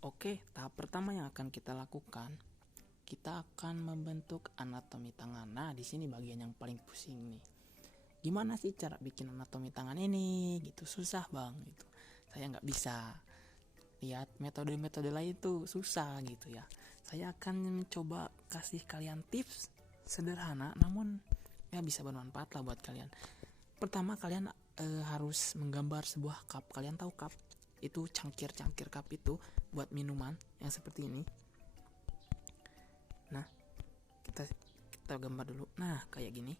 Oke, tahap pertama yang akan kita lakukan, kita akan membentuk anatomi tangan. Nah, di sini bagian yang paling pusing nih. Gimana sih cara bikin anatomi tangan ini? Gitu, susah bang. Gitu. Saya nggak bisa. Lihat metode-metode lain itu susah gitu ya. Saya akan mencoba kasih kalian tips sederhana, namun ya bisa bermanfaat lah buat kalian. Pertama kalian harus menggambar sebuah cup. Kalian tahu cup? Itu cangkir cup itu buat minuman yang seperti ini. Nah, kita gambar dulu. Nah, kayak gini.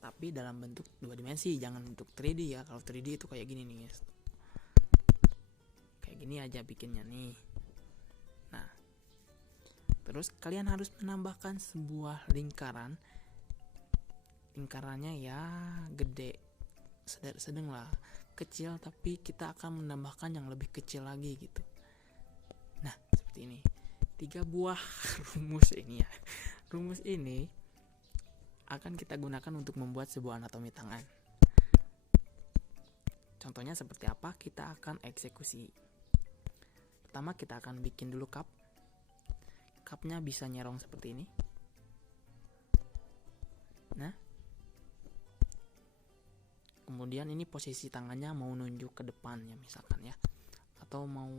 Tapi dalam bentuk 2 dimensi, jangan bentuk 3D ya. Kalau 3D itu kayak gini nih, guys. Kayak gini aja bikinnya nih. Nah, terus kalian harus menambahkan sebuah lingkaran. Lingkarannya ya gede, sedang lah, kecil, tapi kita akan menambahkan yang lebih kecil lagi gitu. Nah, seperti ini. 3 buah rumus ini ya. Rumus ini akan kita gunakan untuk membuat sebuah anatomi tangan. Contohnya seperti apa? Kita akan eksekusi. Pertama kita akan bikin dulu cup. Cupnya bisa nyerong seperti ini. Nah, kemudian ini posisi tangannya mau nunjuk ke depan ya misalkan ya, atau mau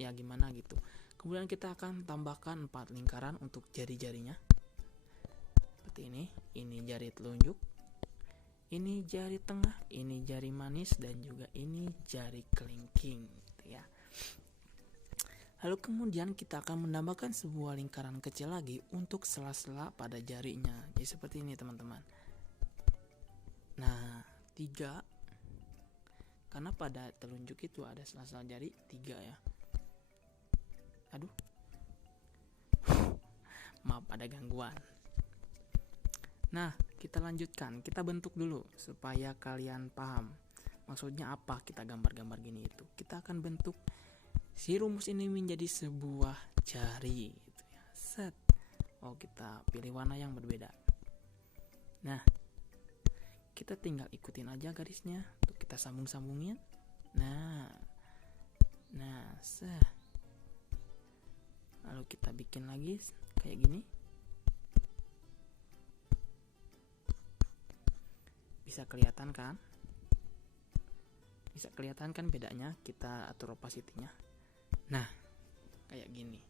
ya gimana gitu. Kemudian kita akan tambahkan 4 lingkaran untuk jari-jarinya. Seperti ini. Ini jari telunjuk, ini jari tengah, ini jari manis, dan juga ini jari kelingking gitu ya. Lalu kemudian kita akan menambahkan sebuah lingkaran kecil lagi untuk sela-sela pada jarinya. Jadi seperti ini teman-teman. Nah, 3, karena pada telunjuk itu ada sela-sela jari 3 ya. Aduh, maaf ada gangguan. Nah, kita lanjutkan. Kita bentuk dulu supaya kalian paham maksudnya apa kita gambar-gambar gini itu. Kita akan bentuk si rumus ini menjadi sebuah jari gitu ya. Set. Oh, kita pilih warna yang berbeda. Nah, kita tinggal ikutin aja garisnya. Tuh, kita sambung-sambungin. Nah, set. Lalu kita bikin lagi kayak gini. Bisa kelihatan kan? Bisa kelihatan kan bedanya? Kita atur opacity-nya. Nah, kayak gini.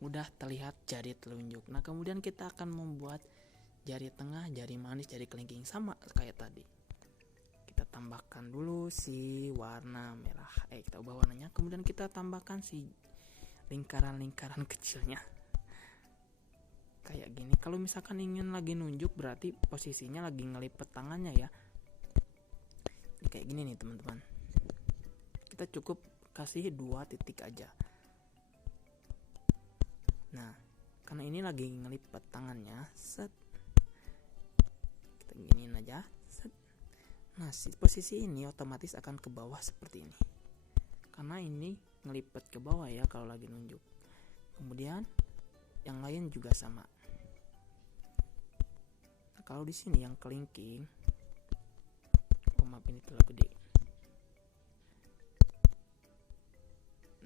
Udah terlihat jari telunjuk. Nah, kemudian kita akan membuat jari tengah, jari manis, jari kelingking sama kayak tadi. Kita tambahkan dulu si warna merah. Kita ubah warnanya. Kemudian kita tambahkan si lingkaran-lingkaran kecilnya. Kayak gini. Kalau misalkan ingin lagi nunjuk berarti posisinya lagi ngelipet tangannya ya. Ini kayak gini nih teman-teman. Kita cukup kasih 2 titik aja. Nah, karena ini lagi ngelipet tangannya, set. Kita giniin aja, set. Nah, posisi ini otomatis akan ke bawah seperti ini. Karena ini ngelipet ke bawah ya kalau lagi nunjuk. Kemudian yang lain juga sama. Nah, kalau di sini yang kelingking, oh maaf ini terlalu gede.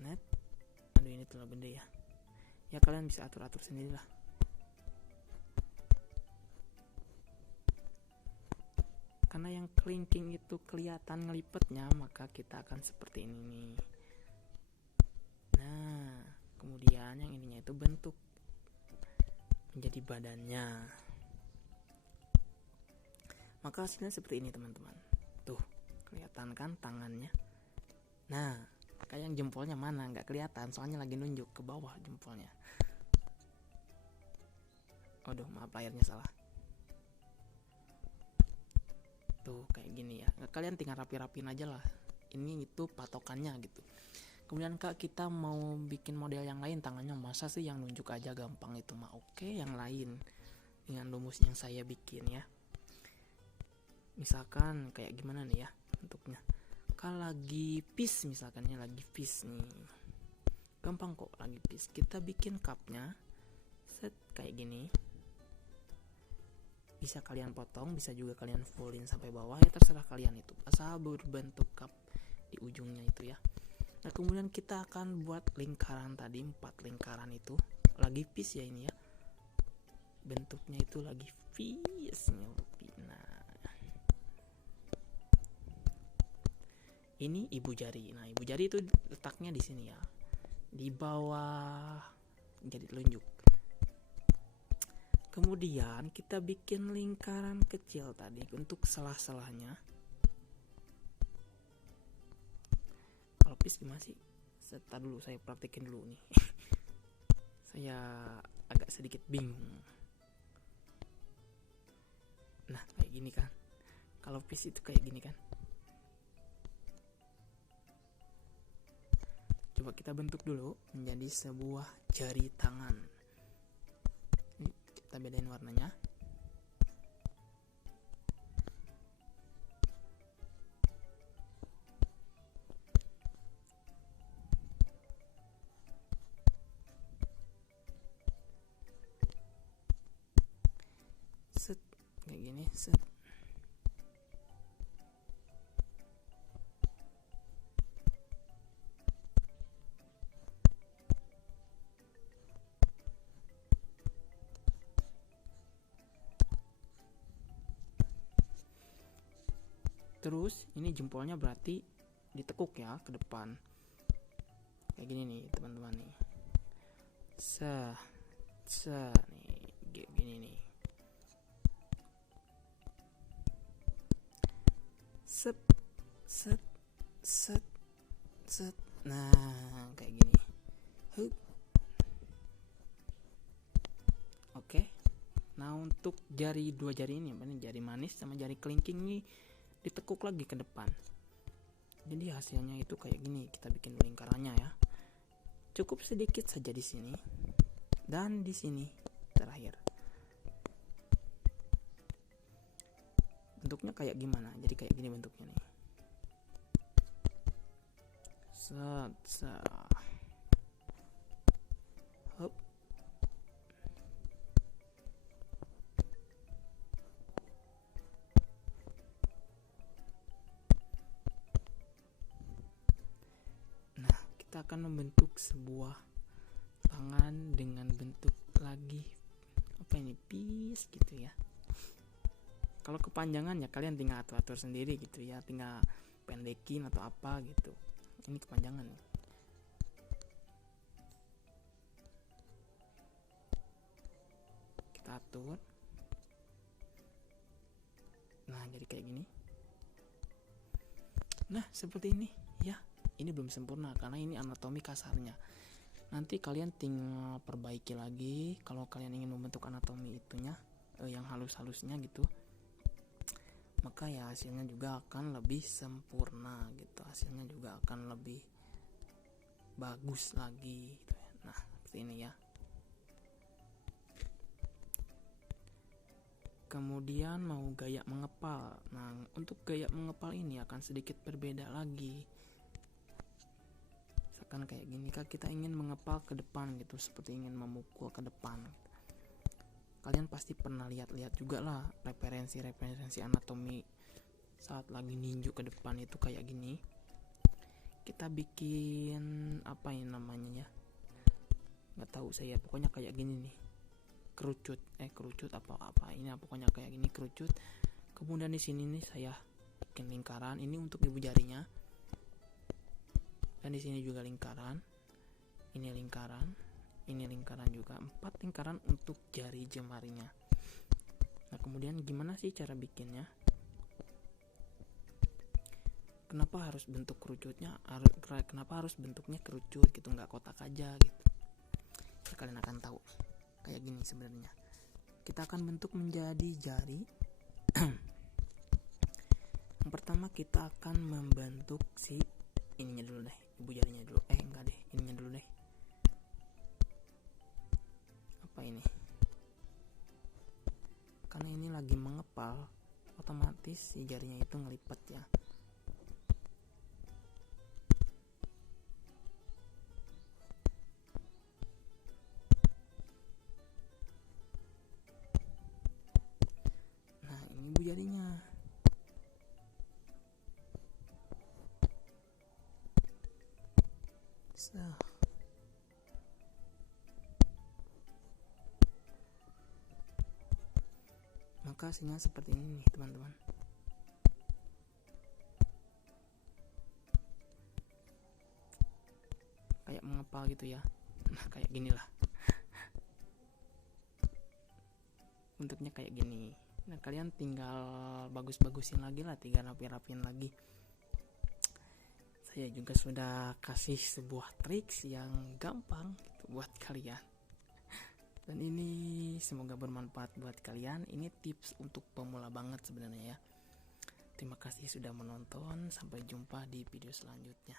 Net, aduh ini terlalu gede ya. Ya kalian bisa atur-atur sendiri lah. Karena yang kelingking itu kelihatan ngelipetnya, maka kita akan seperti ini nih. Nah, kemudian yang ininya itu bentuk menjadi badannya. Maka hasilnya seperti ini teman-teman. Tuh, kelihatan kan tangannya. Nah, kayak yang jempolnya mana? Nggak kelihatan, soalnya lagi nunjuk ke bawah jempolnya. Aduh, maaf layarnya salah. Tuh, kayak gini ya. Kalian tinggal rapi-rapin aja lah. Ini itu patokannya gitu. Kemudian kak kita mau bikin model yang lain tangannya, masa sih yang nunjuk aja gampang itu mah. Oke, yang lain dengan rumus yang saya bikin ya. Misalkan kayak gimana nih ya bentuknya. Kalau lagi peace misalkan ya, lagi peace nih. Gampang kok lagi peace. Kita bikin cupnya set kayak gini. Bisa kalian potong, bisa juga kalian fullin sampai bawah, ya terserah kalian itu, asal berbentuk cup di ujungnya itu ya. Nah kemudian kita akan buat lingkaran tadi, 4 lingkaran itu lagi piece ya ini ya, bentuknya itu lagi piece. Nah ini ibu jari. Nah ibu jari itu letaknya di sini ya, di bawah jadi telunjuk. Kemudian kita bikin lingkaran kecil tadi untuk selah-selahnya. Kalau piece gimana sih? Sebentar dulu, saya praktekin dulu nih. Saya agak sedikit bingung. Nah kayak gini kan. Kalau piece itu kayak gini kan. Coba kita bentuk dulu menjadi sebuah jari tangan. Ini kita bedain warnanya. Set kayak gini, set. Terus ini jempolnya berarti ditekuk ya ke depan. Kayak gini nih teman-teman nih. Nih gini nih. Set. Nah, kayak gini. Oke. Nah, untuk dua jari ini, jari manis sama jari kelingking ini ditekuk lagi ke depan. Jadi hasilnya itu kayak gini. Kita bikin lingkarannya ya. Cukup sedikit saja di sini dan di sini terakhir. Bentuknya kayak gimana? Jadi kayak gini bentuknya nih. Hop. Nah, kita akan membentuk sebuah tangan dengan bentuk lagi apa ini, piece gitu ya. Kalau kepanjangan ya kalian tinggal atur sendiri gitu ya, tinggal pendekin atau apa gitu. Ini kepanjangan nih. Kita atur. Nah jadi kayak gini. Nah seperti ini ya. Ini belum sempurna karena ini anatomi kasarnya. Nanti kalian tinggal perbaiki lagi kalau kalian ingin membentuk anatomi itunya, yang halus-halusnya gitu. Maka ya hasilnya juga akan lebih sempurna gitu, hasilnya juga akan lebih bagus lagi gitu. Nah seperti ini ya. Kemudian mau gaya mengepal. Nah untuk gaya mengepal ini akan sedikit berbeda lagi. Misalkan kayak gini, kan kita ingin mengepal ke depan gitu, seperti ingin memukul ke depan gitu. Kalian pasti pernah lihat juga lah referensi anatomi saat lagi ninju ke depan itu kayak gini. Kita bikin apa ini namanya ya, nggak tahu saya, pokoknya kayak gini nih, kerucut apa ini, pokoknya kayak gini kerucut. Kemudian di sini nih saya bikin lingkaran ini untuk ibu jarinya, dan di sini juga lingkaran, ini lingkaran juga, 4 lingkaran untuk jari jemarinya. Nah kemudian gimana sih cara bikinnya? Kenapa harus bentuk kerucutnya? Kenapa harus bentuknya kerucut gitu, nggak kotak aja gitu? Ya, kalian akan tahu kayak gini sebenarnya. Kita akan bentuk menjadi jari. Yang pertama kita akan membentuk si ininya dulu deh, ibu jarinya dulu. Enggak deh, ininya dulu deh. Apa ini? Karena ini lagi mengepal, otomatis si jarinya itu ngelipat ya. Maka hasilnya seperti ini nih teman-teman. Kayak mengepal gitu ya. Nah kayak gini lah. Bentuknya kayak gini. Nah kalian tinggal bagus-bagusin lagi lah, tinggal rapi-rapiin lagi. Saya juga sudah kasih sebuah trik yang gampang gitu buat kalian. Dan ini semoga bermanfaat buat kalian. Ini tips untuk pemula banget sebenarnya ya. Terima kasih sudah menonton. Sampai jumpa di video selanjutnya.